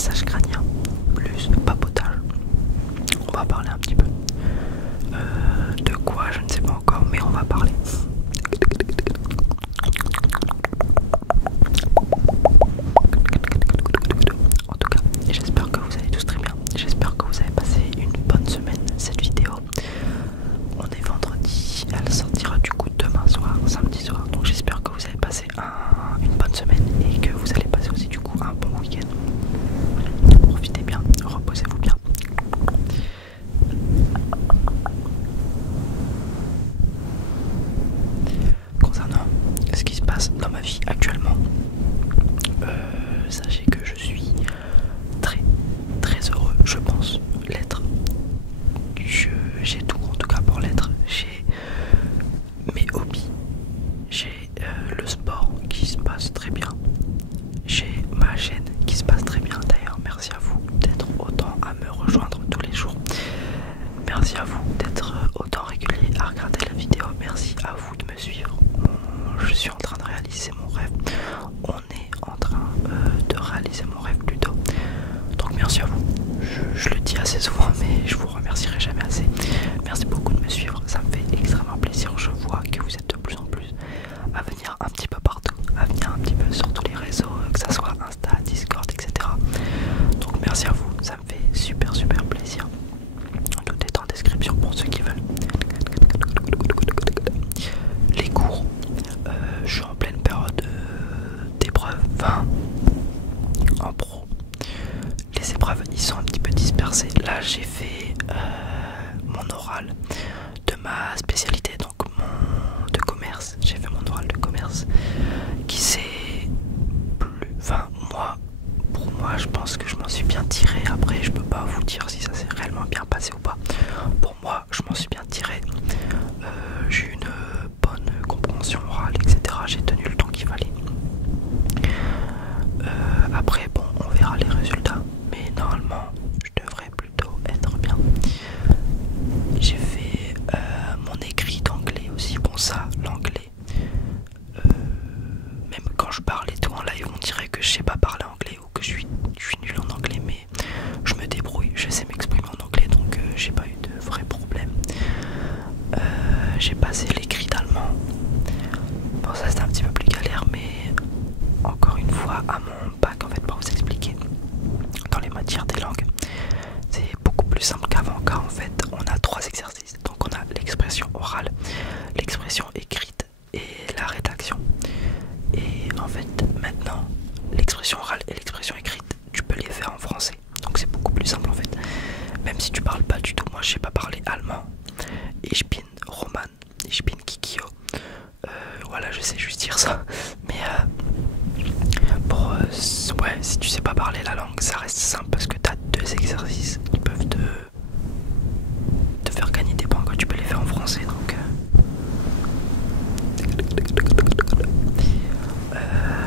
massage crânien plus papotage. On va parler un petit peu de quoi, je ne sais pas encore, mais on va parler. En tout cas, j'espère que vous allez tous très bien. J'espère que vous avez passé une bonne semaine. Cette vidéo, on est vendredi, elle sortira du coup demain soir, samedi soir. Donc j'espère que vous avez passé une bonne semaine et que vous allez passer aussi du coup un bon week-end. Profitez bien, reposez-vous bien. Concernant ce qui se passe dans ma vie actuellement, sachez que je suis très très heureux, je pense l'être. J'ai tout en tout cas pour l'être. J'ai mes hobbies, j'ai le sport qui se passe très bien, j'ai ma chaîne qui se passe très bien. D'ailleurs merci à vous d'être autant à me rejoindre tous les jours, merci à vous d'être autant régulier à regarder la vidéo, merci à vous de me suivre. Je suis en train de réaliser mon rêve, on est en train de réaliser mon rêve plutôt, donc merci à vous. Je le dis assez souvent mais je vous remercierai jamais assez. Merci beaucoup de me suivre, ça me fait extrêmement plaisir. Je vois que vous êtes de plus en plus à venir un petit peu partout, à venir un petit peu sur tous les réseaux, que ça soit Insta, Discord, etc. Donc merci à vous, ça me fait super plaisir. Tout est en description pour ceux qui veulent. Les cours, je suis en pleine période d'épreuves, enfin en pro. Les épreuves ils sont un petit peu dispersées. Là j'ai fait mon oral de ma spécialité, donc de commerce. J'ai fait mon oral de commerce qui s'est plus, enfin pour moi je pense que je m'en suis bien tiré. Après je peux pas vous dire si ça s'est réellement bien passé ou pas. Pour moi je m'en suis bien tiré. J'ai eu une bonne compréhension orale, etc. J'ai tenu le temps qu'il fallait. Après bon on verra les résultats, mais normalement je devrais plutôt être bien. J'ai fait mon écrit d'anglais aussi. Bon ça, l'anglais, même quand je parle et tout en live on dirait que je sais pas parler anglais ou que je suis nul en anglais, mais je me débrouille, je sais m'exprimer en anglais, donc j'ai pas eu de vrais problèmes. J'ai passé l'écrit d'allemand. Bon ça c'était un petit peu plus galère, mais encore une fois à mon bac en fait, pour vous expliquer, dans les matières des langues c'est beaucoup plus simple qu'avant, car en fait on a 3 exercices. Donc on a l'expression orale, l'expression écrite et la rédaction. Et en fait maintenant l'expression orale et l'expression écrite tu peux les faire en français, donc c'est beaucoup plus simple en fait. Même si tu parles pas du tout, moi je sais pas parler allemand. Ich bin Roman, ich bin Kikio, voilà je sais juste dire ça. Mais ouais, si tu sais pas parler la langue ça reste simple, parce que tu as 2 exercices qui peuvent te faire gagner des points quand tu peux les faire en français. Donc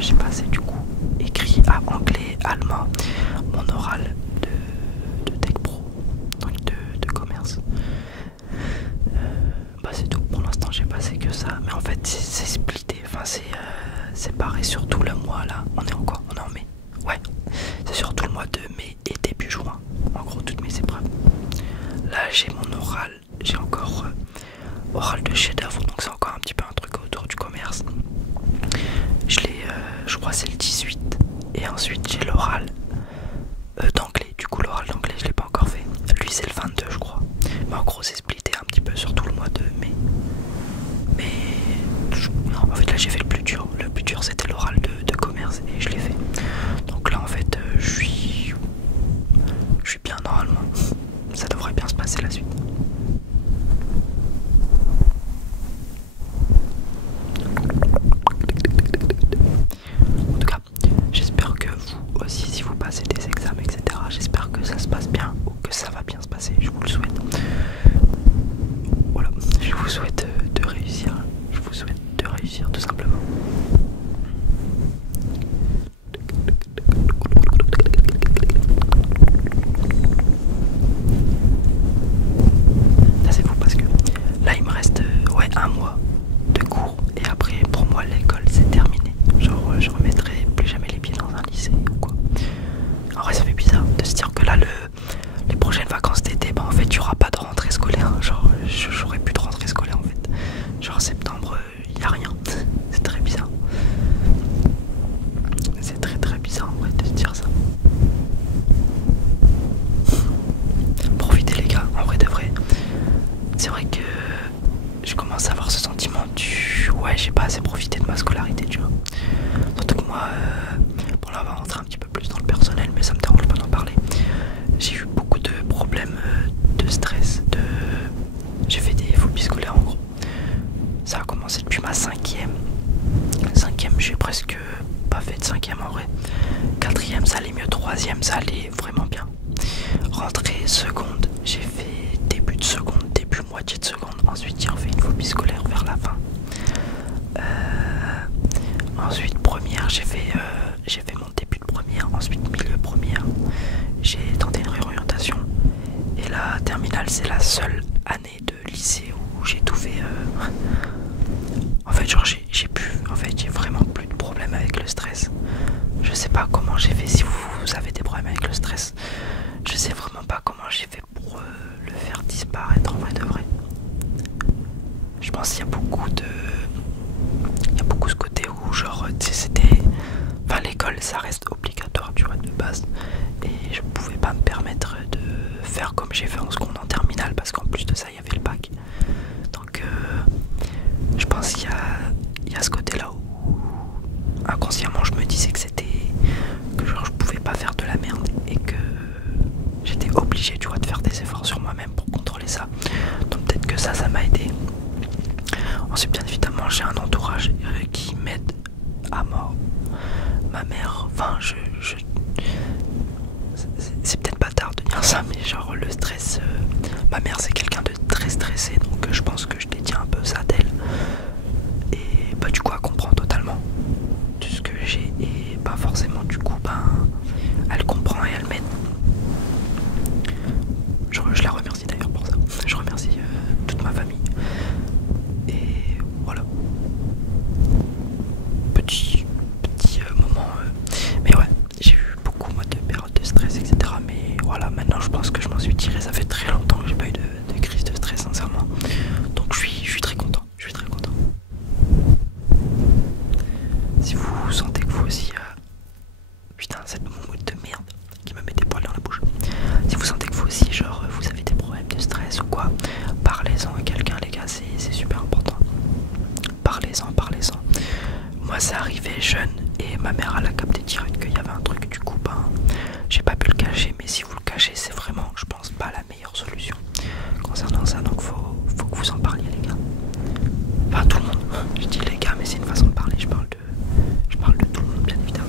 j'ai passé du coup écrit à anglais, allemand, mon oral de Tech Pro, donc de commerce. Bah c'est tout, pour l'instant j'ai passé que ça, mais en fait c'est splitté, enfin c'est séparé sur tout le mois là. On est en quoi? On est en mai. Ouais, c'est sur tout le mois de mai et début juin, en gros toutes mes épreuves. Là j'ai mon oral, j'ai encore oral de chef d'œuvre, donc c'est encore un petit peu un truc autour du commerce. Je crois c'est le 18, et ensuite j'ai l'oral d'anglais. Du coup l'oral d'anglais je l'ai pas encore fait, lui c'est le 22 je crois, mais en gros c'est splitté un petit peu sur tout le mois de mai. Mais en fait là j'ai fait le plus dur c'était l'oral de commerce et je l'ai fait. Donc là en fait je suis bien normalement, ça devrait bien se passer la suite. En tout cas j'espère que vous aussi, si vous passez des examens etc, j'espère que ça se passe bien ou que ça va bien se passer, je vous le souhaite. Voilà, je vous souhaite de réussir, je vous souhaite de réussir tout simplement. Là c'est fou parce que là il me reste ouais, un mois de cours et après pour moi l'école c'est terminé. Genre je remettrai plus jamais les pieds dans un lycée ou quoi. En vrai ça fait bizarre troisième, ça allait vraiment bien. Rentrée seconde, j'ai fait début de seconde, début moitié de seconde. Ensuite, j'ai refait une phobie scolaire vers la fin. Ensuite, première, j'ai fait mon début de première. Ensuite, milieu première, j'ai tenté une réorientation. Et la terminale, c'est la seule année de lycée où j'ai tout fait. En fait, genre, j'ai vraiment plus de problème avec le stress. Je sais pas comment j'ai fait. Si vous avez des problèmes avec le stress, je sais vraiment pas comment j'ai fait pour le faire disparaître en vrai de vrai. Je pense qu'il y a beaucoup ce côté où genre tu sais c'était. Enfin l'école ça reste obligatoire tu vois de base. Et je pouvais pas me permettre de faire comme j'ai fait en seconde en terminale parce qu'en plus de ça il y avait le bac. Donc je pense qu'il y a ce côté là où inconsciemment je me disais que c'était. Que genre je pouvais pas faire de la merde et que j'étais obligé tu vois de faire des efforts sur moi-même pour contrôler ça. Donc peut-être que ça m'a aidé. Ensuite bien évidemment j'ai un entourage qui m'aide à mort. Ma mère, enfin c'est peut-être bâtard de dire ça mais genre le stress, ma mère c'est quelqu'un de très stressé donc je pense que je détiens un peu ça d'elle. Et bah du coup elle comprend totalement tout ce que j'ai et pas forcément du coup elle comprend et elle m'aide. Je la remercie d'ailleurs pour ça. Je remercie toute ma famille. Et voilà. Petit moment. Mais ouais, j'ai eu beaucoup moi de périodes de stress, etc. Mais voilà, maintenant je pense que je m'en suis tiré. Ça fait très longtemps que j'ai pas eu de crise de stress sincèrement. Donc je suis très content. Je suis très content. Si vous sentez que vous aussi... Putain, cette moumoute de merde qui me met des poils dans la bouche. Si vous sentez que vous aussi, genre, vous avez des problèmes de stress ou quoi, parlez-en à quelqu'un, les gars, c'est super important. Parlez-en, parlez-en. Moi, c'est arrivé jeune et ma mère, elle a capté direct qu'il y avait un truc. Du coup, j'ai pas pu le cacher, mais si vous le cachez, c'est vraiment, je pense, pas la meilleure solution concernant ça. Donc, faut que vous en parliez, les gars. Enfin, tout le monde. Je dis les gars, mais c'est une façon de parler. Je parle de tout le monde, bien évidemment.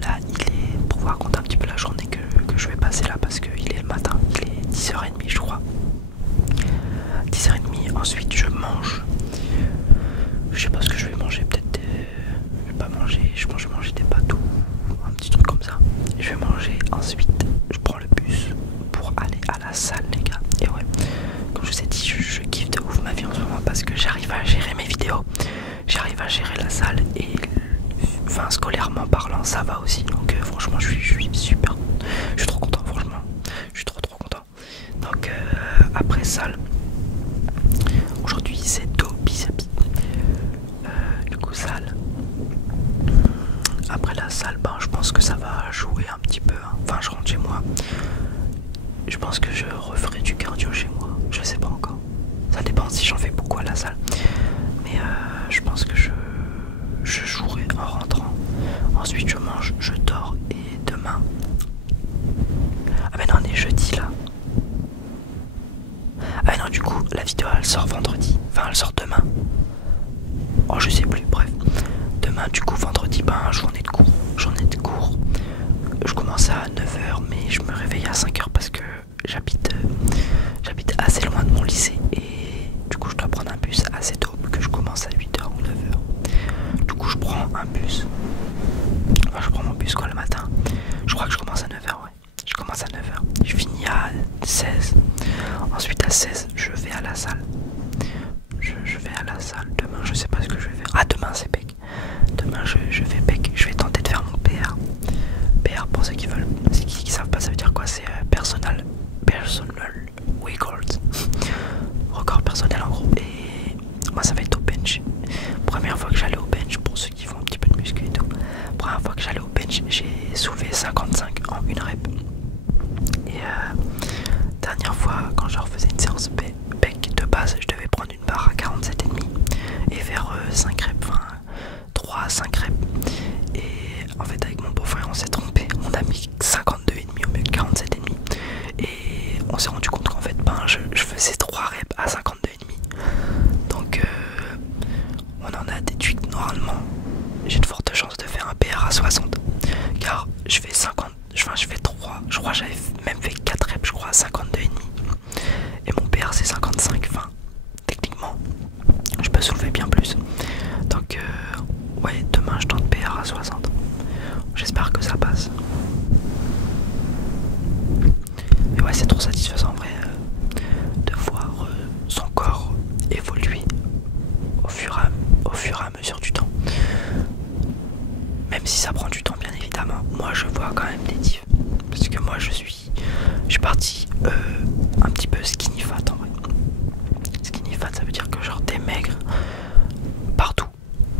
Là, il est pour vous raconter un petit peu la journée que je vais passer là parce qu'il est le matin, il est 10h30 je crois. 10h30, ensuite je mange. Je sais pas ce que je vais manger, peut-être je vais pas manger, je pense que je vais manger des pâtes ou un petit truc comme ça. Je vais manger, ensuite je prends le bus pour aller à la salle les gars. Et ouais, comme je vous ai dit, je kiffe de ouf ma vie en ce moment parce que j'arrive à gérer mes vidéos, j'arrive à gérer la salle et enfin scolairement parlant ça va aussi. Donc franchement je suis super, je suis trop content franchement, je suis trop content. Donc après salle, aujourd'hui c'est dos biceps. Du coup salle. Après la salle, je pense que ça va jouer un petit peu. Enfin je rentre chez moi. Je pense que je referai du cardio chez moi. Je sais pas encore. Ça dépend si j'en fais beaucoup à la salle. Mais je pense que je jouerai en rentrant. Ensuite je mange, je dors et demain. Ah mais non on est jeudi là. Ah mais non du coup la vidéo elle sort vendredi. Enfin elle sort demain. Oh je sais plus, bref. Demain du coup vendredi, journée de cours. Je commence à 9h mais je me réveille à 5h parce que j'habite assez loin de mon lycée. Et du coup je dois prendre un bus assez tôt que je commence à 8h ou 9h. Du coup je prends un bus. Enfin je prends mon bus quoi le matin. Je crois que je commence à 9h, ouais. Je commence à 9h. Je finis à 16. Ensuite à 16 je vais à la salle. Je vais à la salle. Demain je sais pas ce que je vais faire. Ah demain c'est PEC. Demain je fais PEC. Je vais tenter de faire mon PR. PR pour ceux qui veulent. Qui savent pas ça veut dire quoi. C'est personal records. Record personnel en gros. Et moi ça va être au bench. Première fois que j'allais au bench, pour ceux qui font un petit peu de muscu et tout. Première fois que j'allais au bench, j'ai soulevé 55 en une rep. Et dernière fois quand je refaisais une séance PEC de base, je devais prendre une barre à 47,5 et faire 5 reps, enfin 3 à 5 reps. un PR à 60 car je fais 50, enfin je fais 3, je crois que j'avais même fait 4 reps je crois à 52,5 et mon PR c'est 55, enfin techniquement je peux soulever bien plus. Donc ouais, demain je tente PR à 60. J'espère que ça passe. Mais ouais, c'est trop satisfaisant en vrai de voir son corps évoluer au fur et à mesure du temps. Même si ça prend du temps bien évidemment, moi je vois quand même des diffs. Parce que moi je suis parti un petit peu skinny fat en vrai. Skinny fat ça veut dire que genre t'es maigre partout.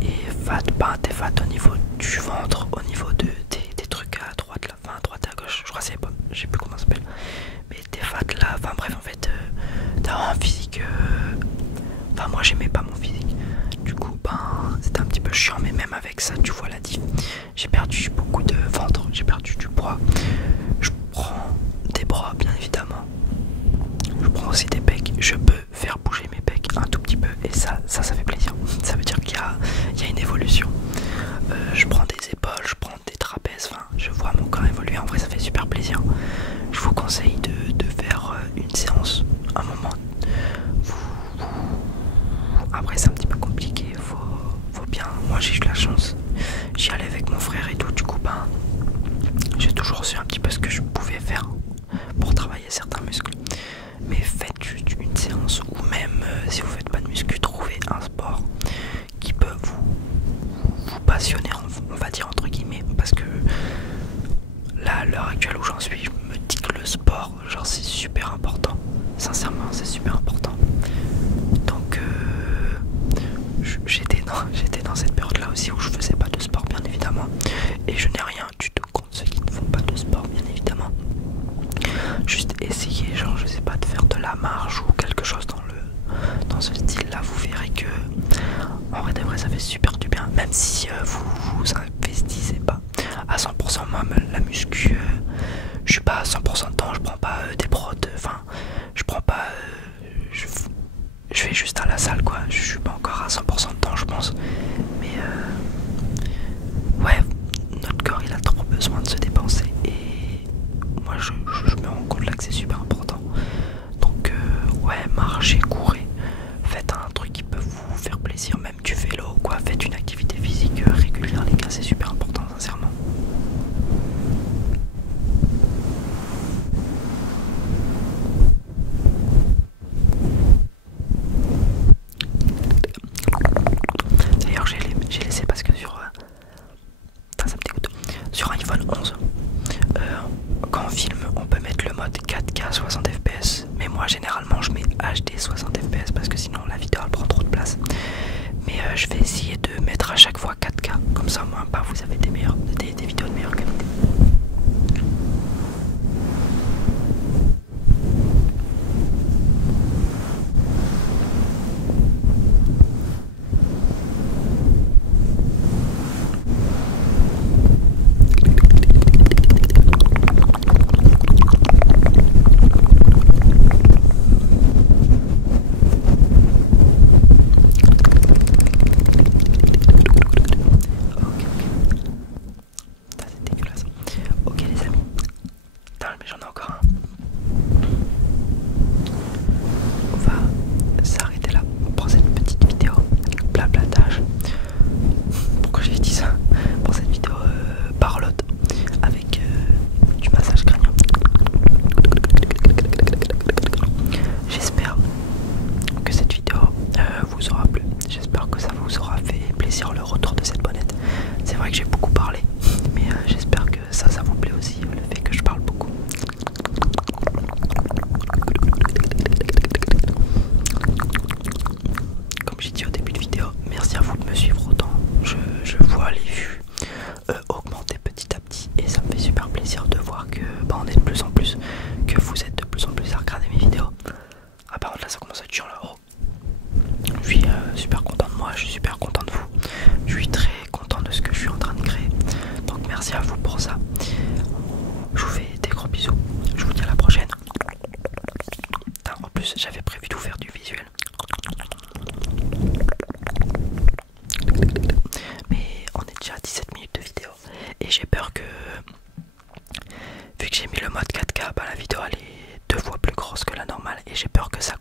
Et fat, ben t'es fat au niveau du ventre, au niveau de des trucs à droite là, enfin à droite et à gauche, je crois que c'est pas, je sais plus comment ça s'appelle. Mais t'es fat là, enfin bref en fait t'as un physique, enfin moi j'aimais pas mon physique. Du coup ben c'était un petit peu chiant, mais même avec ça tu vois la diff. J'ai perdu beaucoup de ventre, j'ai perdu du poids. Je prends des bras bien évidemment. Je prends aussi des pecs, je peux faire bouger mes pecs un tout petit peu et ça fait plaisir. Ça veut dire qu'il y a une évolution. Je prends des épaules, je prends des trapèzes, enfin je vois mon corps évoluer, en vrai ça fait super plaisir. Je vous conseille de faire une séance un moment. Après c'est un petit peu compliqué, faut bien, moi j'ai eu la chance, j'y allais avec mon frère et tout, du coup ben j'ai toujours su un petit peu ce que je pouvais faire pour travailler certains muscles. Mais faites juste une séance, ou même si vous faites pas de muscu, trouvez un sport qui peut vous passionner, on va dire entre guillemets, parce que là à l'heure actuelle où j'en suis, je me dis que le sport, genre c'est super important, sincèrement c'est super important. Donc j'étais dans cette période là aussi où je faisais pas de sport bien évidemment, et je n'ai rien du tout contre ceux qui ne font pas de sport bien évidemment. Juste essayer, genre je sais pas, de faire de la marche ou quelque chose dans ce style là, vous verrez que en vrai de vrai ça fait super du bien, même si vous investissez pas à 100%. Moi la muscu, je suis pas à 100% dedans, je prends pas des prods, enfin je prends pas, je vais juste à la salle quoi, je suis pas encore à 100% dedans je pense, mais ouais, notre corps il a trop besoin de se dépenser et moi je me rends compte là que c'est super important. Donc ouais, marchez, courez, faites un truc qui peut vous faire plaisir, même du vélo ou quoi, faites une activité physique régulière les gars, c'est super important sincèrement. D'ailleurs j'ai laissé parce que sur enfin, ça me dégoûte, sur un iPhone 11 quand on filme on peut mettre le mode 4K 60 fps, mais moi généralement je mets HD 60 fps parce que sinon la vidéo elle prend trop de place. Mais je vais essayer de mettre à chaque fois 4K, comme ça au moins bah, vous avez des vidéos de meilleure qualité. C'est dégueulasse. Ok les amis, putain, mais j'en ai encore un. On va s'arrêter là pour cette petite vidéo blablatage. Pourquoi j'ai dit ça? Pour cette vidéo parlotte avec du massage crânien. J'espère que cette vidéo vous aura plu. J'espère que ça vous aura fait plaisir le retour de cette bonnette. C'est vrai que j'ai beaucoup parlé, mais j'espère que ça vous plaît aussi, le fait que je parle beaucoup. Comme j'ai dit au début de vidéo, merci à vous de me suivre autant. Je vois les vues augmenter petit à petit et ça me fait super plaisir de voir que bah, on est de plus en plus, que vous êtes de plus en plus à regarder mes vidéos. Ah par contre là ça commence à être chiant là. Oh. Je suis super content de moi, je suis super content de vous. Je suis très content de ce que je suis en train de créer. Donc merci à vous pour ça. Je vous fais des gros bisous. Je vous dis à la prochaine. Putain, en plus j'avais prévu de vous faire du visuel. Mais on est déjà à 17 minutes. de vidéo. Et j'ai peur que, vu que j'ai mis le mode 4K, bah, la vidéo elle est 2 fois plus grosse que la normale. Et j'ai peur que ça